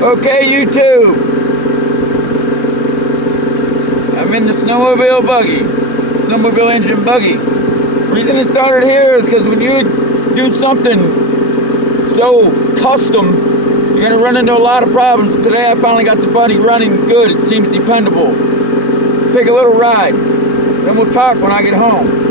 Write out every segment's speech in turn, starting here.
Okay, YouTube. I'm in the snowmobile buggy. Snowmobile engine buggy. Reason it started here is because when you do something so custom, you're going to run into a lot of problems. Today I finally got the buddy running good. It seems dependable. Let's take a little ride. Then we'll talk when I get home.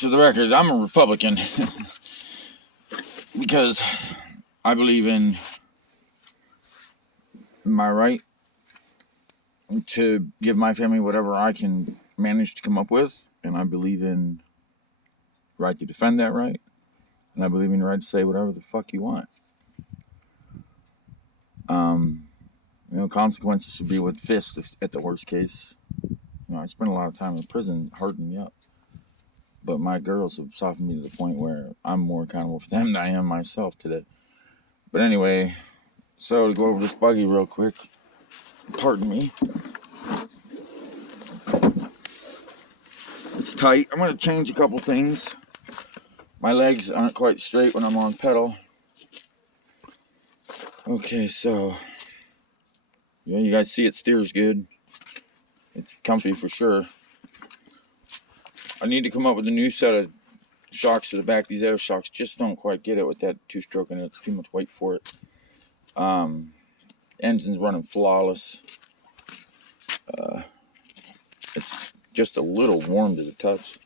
just for the record, I'm a Republican because I believe in my right to give my family whatever I can manage to come up with, and I believe in the right to defend that right, and I believe in the right to say whatever the fuck you want. Consequences should be with fists at the worst case. I spent a lot of time in prison hardening me up, but my girls have softened me to the point where I'm more accountable for them than I am myself today. But anyway, so to go over this buggy real quick, pardon me. It's tight. I'm going to change a couple things. My legs aren't quite straight when I'm on pedal. Okay, so yeah, you guys see it steers good. It's comfy for sure. I need to come up with a new set of shocks for the back. These air shocks just don't quite get it with that two-stroke in it. It's too much weight for it. Engine's running flawless. It's just a little warm to the touch.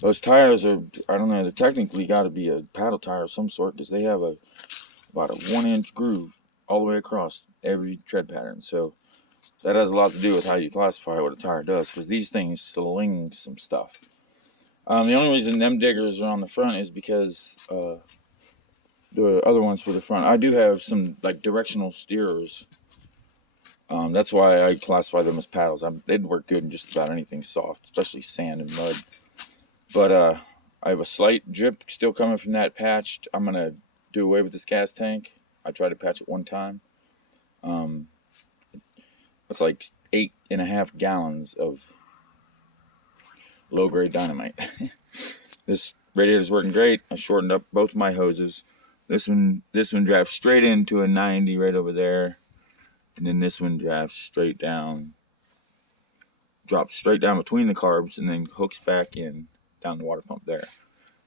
Those tires are, I don't know, they're technically got to be a paddle tire of some sort because they have about a 1-inch groove all the way across every tread pattern. So that has a lot to do with how you classify what a tire does, because these things sling some stuff. The only reason them diggers are on the front is because the other ones for the front, I do have some like directional steerers. That's why I classify them as paddles. They'd work good in just about anything soft, especially sand and mud. But I have a slight drip still coming from that patch. I'm going to do away with this gas tank. I tried to patch it one time. It's like 8.5 gallons of low-grade dynamite. This radiator's working great. I shortened up both my hoses. This one drafts straight into a 90 right over there. And then this one drafts straight down, drops straight down between the carbs, and then hooks back in down the water pump there.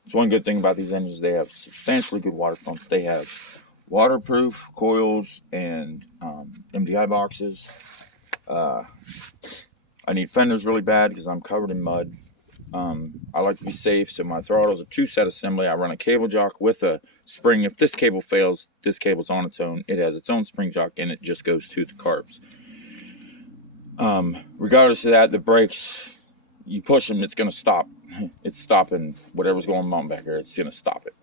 It's one good thing about these engines. They have substantially good water pumps. They have waterproof coils and MDI boxes. I need fenders really bad because I'm covered in mud. I like to be safe, so my throttle's a 2-set assembly. I run a cable jock with a spring. If this cable fails, this cable's on its own. It has its own spring jock, and it just goes to the carbs. Regardless of that, the brakes, you push them, it's going to stop. It's stopping whatever's going on back there. It's going to stop it.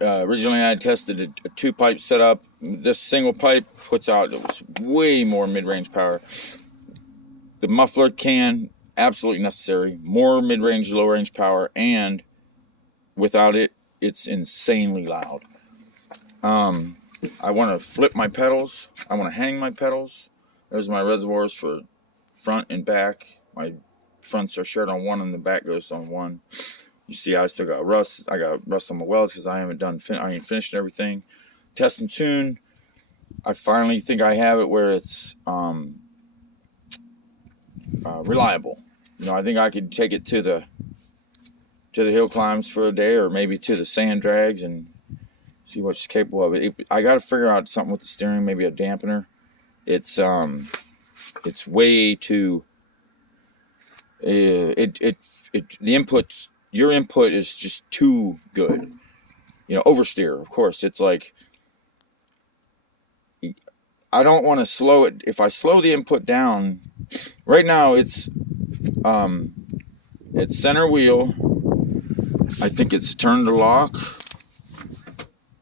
Originally, I tested a 2-pipe setup. This single pipe puts out way more mid-range power. The muffler can, absolutely necessary, more mid-range, low-range power, and without it, it's insanely loud. I want to flip my pedals. I want to hang my pedals. There's my reservoirs for front and back. My fronts are shared on one, and the back goes on one. You see, I still got rust. I got rust on my welds because I ain't finished everything. Test and tune. I finally think I have it where it's reliable. I think I could take it to the hill climbs for a day, or maybe to the sand drags, and see what's capable of it. I got to figure out something with the steering, maybe a dampener. It's way too. The input. Your input is just too good. Oversteer, of course. It's like, I don't want to slow it. If I slow the input down, right now it's center wheel. I think it's turn to lock.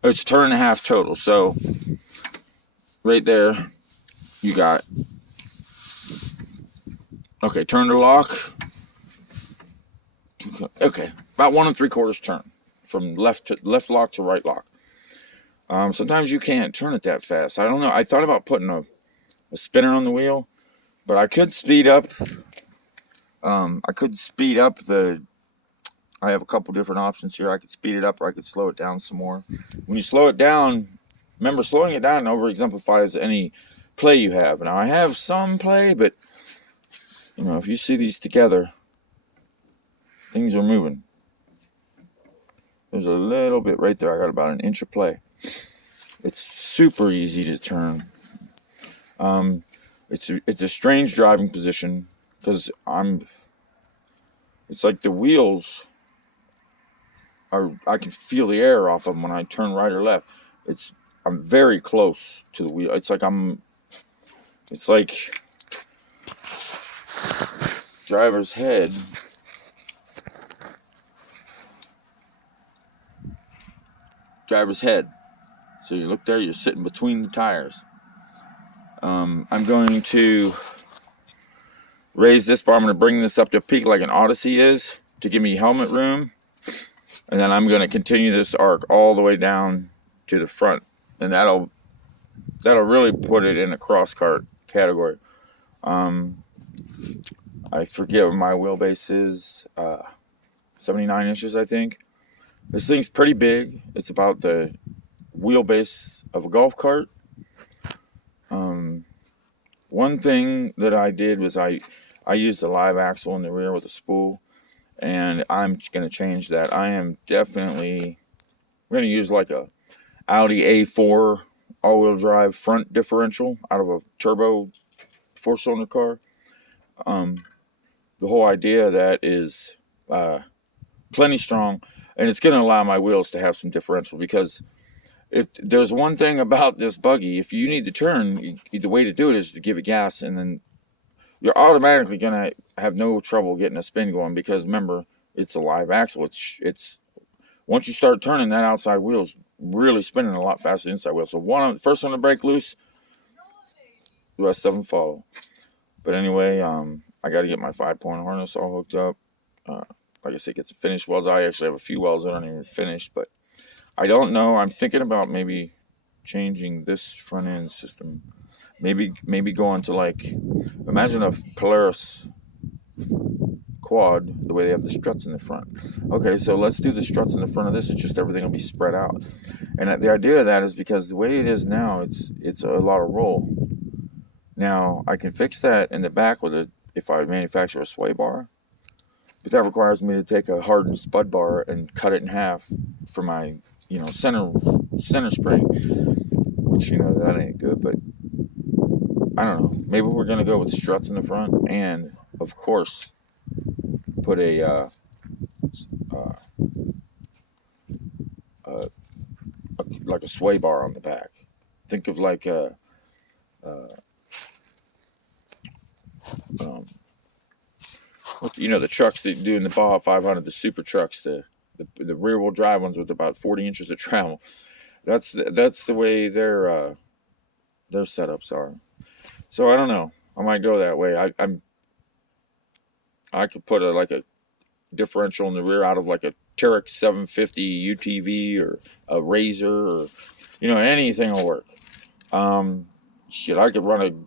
It's turn and a half total. So right there, you got, okay, turn to lock. Okay, about 1 3/4 turn from left lock to right lock. Sometimes you can't turn it that fast. I don't know. I thought about putting a spinner on the wheel, but I could speed up. I have a couple different options here. I could speed it up, or I could slow it down some more. When you slow it down, remember, slowing it down over-exemplifies any play you have. Now, I have some play, but if you see these together, things are moving. There's a little bit right there. I got about 1 inch of play. It's super easy to turn. It's a strange driving position because I'm it's like the wheels are, I can feel the air off of them when I turn right or left. I'm very close to the wheel. It's like driver's head. Driver's head. So you look there, you're sitting between the tires. I'm going to raise this bar. I'm going to bring this up to a peak like an Odyssey is to give me helmet room. And then I'm going to continue this arc all the way down to the front. And that'll really put it in a crosskart category. I forget what my wheelbase is. 79 inches, I think. This thing's pretty big. It's about the wheelbase of a golf cart. One thing that I did was I used a live axle in the rear with a spool, and I'm going to change that. I am definitely going to use like a Audi A4 all-wheel drive front differential out of a turbo 4-cylinder car. The whole idea of that is plenty strong, and it's going to allow my wheels to have some differential, because if there's one thing about this buggy, if you need to turn, the way to do it is to give it gas, and then you're automatically going to have no trouble getting a spin going, because remember, it's a live axle. It's once you start turning, that outside wheel's really spinning a lot faster than the inside wheel. So first one to break loose, the rest of them follow. But anyway, I got to get my 5-point harness all hooked up. Like I said, get some finished welds. I actually have a few welds that aren't even finished, but I don't know. I'm thinking about maybe changing this front end system. Maybe going to, like, imagine a Polaris quad, the way they have the struts in the front. Okay, so let's do the struts in the front of this. It's just everything will be spread out. And the idea of that is because the way it is now, it's a lot of roll. Now, I can fix that in the back if I manufacture a sway bar. But that requires me to take a hardened spud bar and cut it in half for my, center spring, which, that ain't good. But I don't know. Maybe we're going to go with struts in the front, and of course put like a sway bar on the back. Think of like the trucks that do in the Baja 500, the super trucks, the rear wheel drive ones with about 40 inches of travel. That's the way their setups are. So I don't know. I might go that way. I could put a differential in the rear out of like a Terex 750 UTV or a Razor, or anything will work. I could run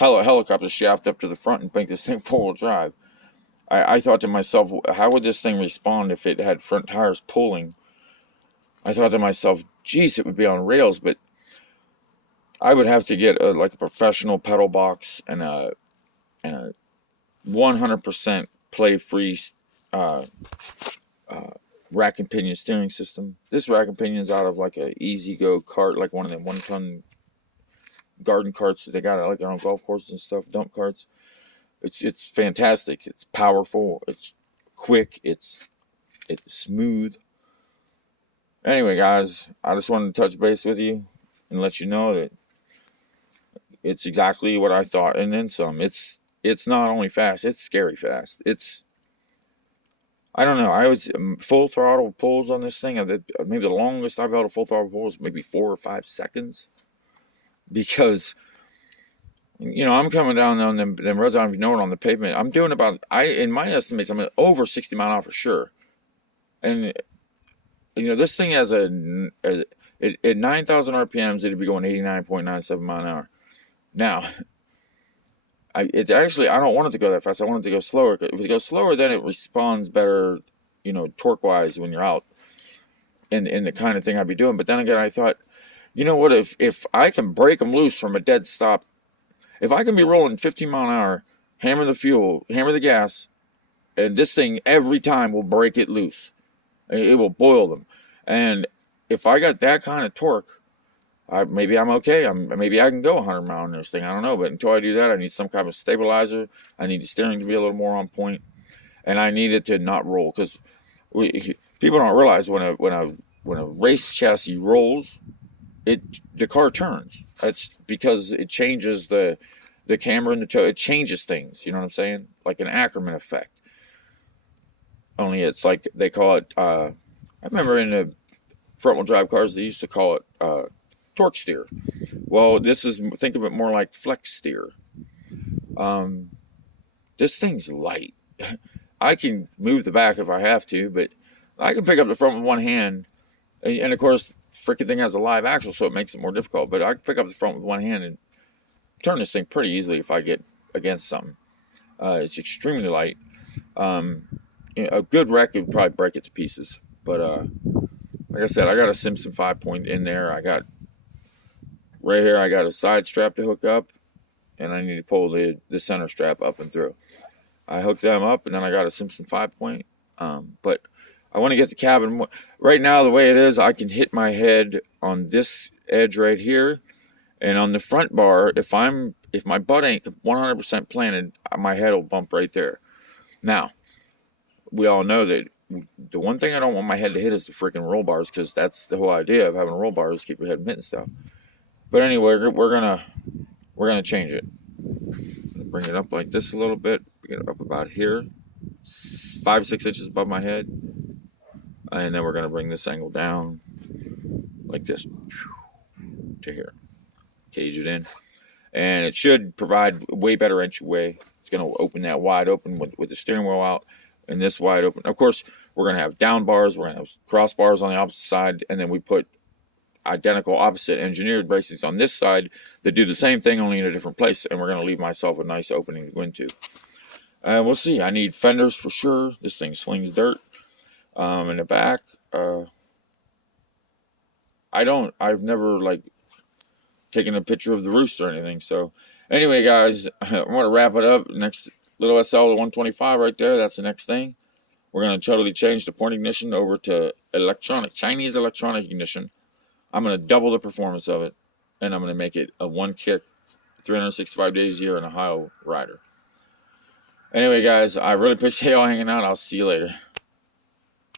a helicopter shaft up to the front and make this thing 4-wheel drive. I thought to myself, how would this thing respond if it had front tires pulling? I thought to myself, geez, it would be on rails, but I would have to get a professional pedal box and a 100% play-free rack and pinion steering system. This rack and pinion is out of like a Easy Go cart, like one of them 1-ton garden carts that they got like on golf courses and stuff, dump carts. It's fantastic. It's powerful. It's quick. It's smooth. Anyway, guys, I just wanted to touch base with you and let you know that it's exactly what I thought, and then some. It's not only fast, it's scary fast. I don't know. I was full throttle pulls on this thing. Maybe the longest I've held a full throttle pull is maybe 4 or 5 seconds, because I'm coming down on them roads. I don't even know it on the pavement. I'm doing in my estimates, I'm over 60 mile an hour for sure. And this thing has at 9,000 RPMs, it'd be going 89.97 mile an hour. Now, it's actually, I don't want it to go that fast. I want it to go slower. If it goes slower, then it responds better, torque-wise when you're out, and the kind of thing I'd be doing. But then again, I thought, what, if I can break them loose from a dead stop, if I can be rolling 15 mile an hour, hammer the fuel, hammer the gas, and this thing every time will break it loose. It will boil them. And if I got that kind of torque, maybe I'm okay. Maybe I can go 100 miles in this thing. I don't know. But until I do that, I need some kind of stabilizer. I need the steering to be a little more on point. and I need it to not roll, because people don't realize when a race chassis rolls, the car turns. That's because it changes the camber and the toe. It changes things. You know what I'm saying? Like an Ackerman effect. Only it's like they call it. I remember in the front wheel drive cars they used to call it torque steer. Well, think of it more like flex steer. This thing's light. I can move the back if I have to, but I can pick up the front with one hand. And of course, freaking thing has a live axle, so it makes it more difficult. But I can pick up the front with one hand and turn this thing pretty easily if I get against something. It's extremely light. A good wreck would probably break it to pieces. But like I said, I got a Simpson 5-point in there. I got right here, I got a side strap to hook up, and I need to pull the center strap up and through. I hooked them up, and then I got a Simpson 5-point. But I want to get the cabin. Right now, the way it is, I can hit my head on this edge right here, and on the front bar, if my butt ain't 100% planted, my head will bump right there. Now, we all know that the one thing I don't want my head to hit is the freaking roll bars, because that's the whole idea of having roll bars, keep your head from hitting stuff. But anyway, we're gonna change it. Bring it up like this a little bit. Bring it up about here, 5-6 inches above my head, and then we're gonna bring this angle down like this to here. Cage it in, and it should provide way better entryway. It's gonna open that wide open with the steering wheel out, and this wide open. Of course, we're gonna have down bars. We're gonna have cross bars on the opposite side, and then we put identical opposite engineered braces on this side that do the same thing, only in a different place, and we're going to leave myself a nice opening to go into. We'll see. I need fenders for sure. This thing slings dirt. In the back, I've never like taken a picture of the roost or anything. So anyway, guys, I'm going to wrap it up. Next little SL to 125 right there. That's the next thing. We're going to totally change the point ignition over to Chinese electronic ignition. I'm going to double the performance of it, and I'm going to make it a one-kick, 365 days a year in Ohio rider. Anyway, guys, I really appreciate y'all hanging out. I'll see you later.